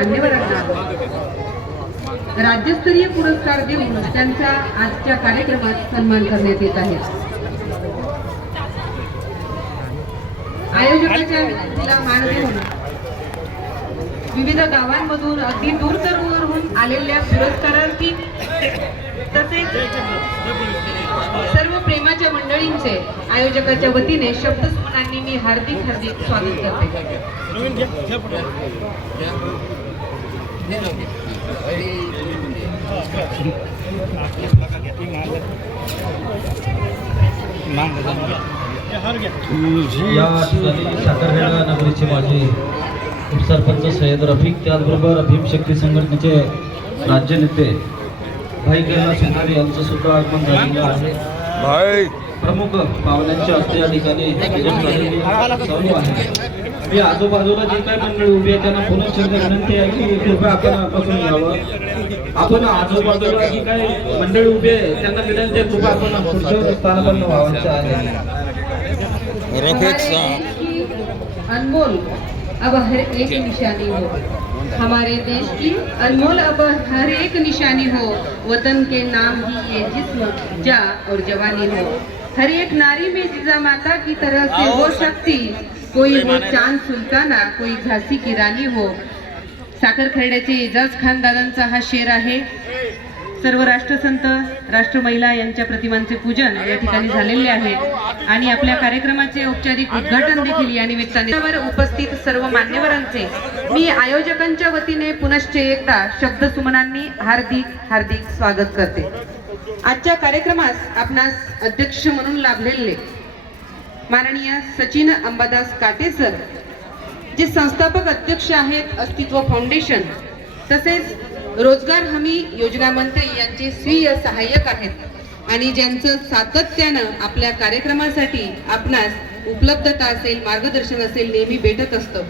मान्यवरांना राज्यस्तरीय पुरस्कार देऊन त्यांचा आजच्या कार्यक्रमात सन्मान करण्यात येत आहे। आयोजकांच्या विनंतीला मान देऊन विविध गावांमधून अगदी दूरवरून आलेल्या पुरस्कारार्थी तसेच सर्व प्रेमाच्या मंडळींचे आयोजकाच्या वतीने शब्दस्मरणांनी मी हार्दिक हार्दिक स्वागत करते। या ठिकाणी साखरखेडा नगरीचे माजी उपसरपंच सय्यद रफिक, त्याचबरोबर भीमशक्ती संघटनेचे राज्य नेते भाई कैलास सुंदर यांचं सुद्धा आगमन झालेलं आहे। प्रमुख पाहुण्यांच्या हस्ते या ठिकाणी चालू आहे। मी आजूबाजूला जे काही मंडळी उभी आहे त्यांना पुन्हा विनंती आहे की कृपया आपण बसून घ्यावं। आपण आजूबाजूला जी काही मंडळी उभी आहे त्यांना विनंती आहे कृपया आपण खुर्चीवर स्थानापन्न व्हायचं आहे। अनमोल अब हर एक निशानी हो, हमारे देश की अनमोल अब हर एक निशानी हो, वतन के नाम ही ये जिस्म जा और जवानी हो, हर एक नारी में जिजा माता की तरह से हो शक्ति, कोई हो चांद सुल्ताना, कोई झांसी की रानी हो। साखरखेड्याचे एजाज खान दादांचा हा शेर आहे। सर्व राष्ट्रसंत, राष्ट्रमहिला यांच्या प्रतिमांचे पूजन या ठिकाणी झालेले आहे आणि आपल्या कार्यक्रमाचे औपचारिक उद्घाटन देखील या निमित्ताने उपस्थित सर्व मान्यवरांचे मी आयोजकांच्या वतीने पुनश्च एकदा शब्दसुमनांनी हार्दिक हार्दिक स्वागत करते। आजच्या कार्यक्रमास आपणास अध्यक्ष म्हणून लाभलेले माननीय सचिन अंबादास काटे सर, जे संस्थापक अध्यक्ष आहेत अस्तित्व फाउंडेशन, तसेच रोजगार हमी योजना मंत्री यांचे स्वीय सहाय्यक आहेत आणि ज्यांचं सातत्यानं आपल्या कार्यक्रमासाठी आपणास उपलब्धता असेल, मार्गदर्शन असेल, नेहमी भेटत असतं।